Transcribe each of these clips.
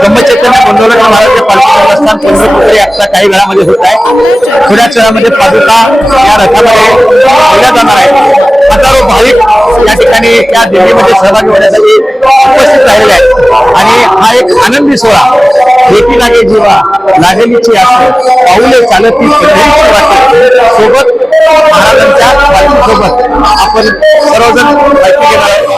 ब्रह्मचैतन्य चैतन्य गोंदवलं महाराज पालखी स्थान पंढरपुरी आता काही वेळामध्ये होत आहे. थोड्याच वेळामध्ये पादुका या रथामध्ये दिल्या जाणार आहे हजारो भाविक या ठिकाणी त्या देवीमध्ये सहभागी होण्यासाठी उपस्थित राहिले आहेत. आणि हा एक आनंदी सोहळा भेटी लागे जीवा लागेलीची असते पाऊले चालती सोबत महाराजांच्या सोबत आपण सर्वजण माहिती घेणार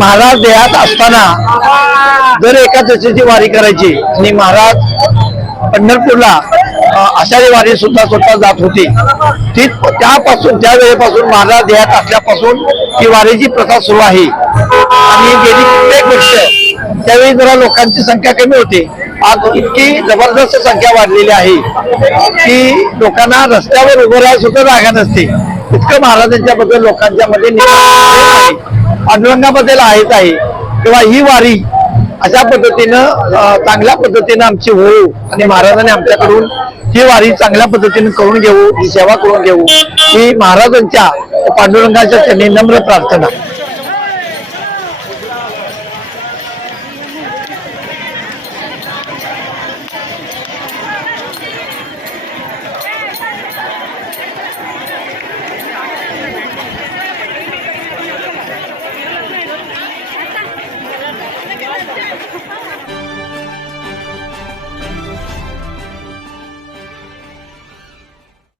महाराज देहात असताना जर एकादशीची वारी करायची आणि महाराज पंढरपूरला आषाढी वारी सुद्धा सुद्धा जात होती ती त्यापासून त्या वेळेपासून महाराज देहात असल्यापासून ही वारीची प्रथा सुरू आहे. आणि गेली कित्येक वर्ष त्यावेळी जरा लोकांची संख्या कमी होती. आज इतकी जबरदस्त संख्या वाढलेली आहे की लोकांना रस्त्यावर उभं राहायला सुद्धा जागा नसते. इतकं महाराजांच्या बद्दल लोकांच्या मध्ये निर्माण आहेच आहे. तेव्हा ही वारी अशा पद्धतीनं चांगल्या पद्धतीनं आमची होऊ आणि महाराजांनी आमच्याकडून ही वारी चांगल्या पद्धतीने करून घेऊ ही सेवा करून घेऊ. ही महाराजांच्या पांडुरंगाच्या त्यांनी नम्र प्रार्थना.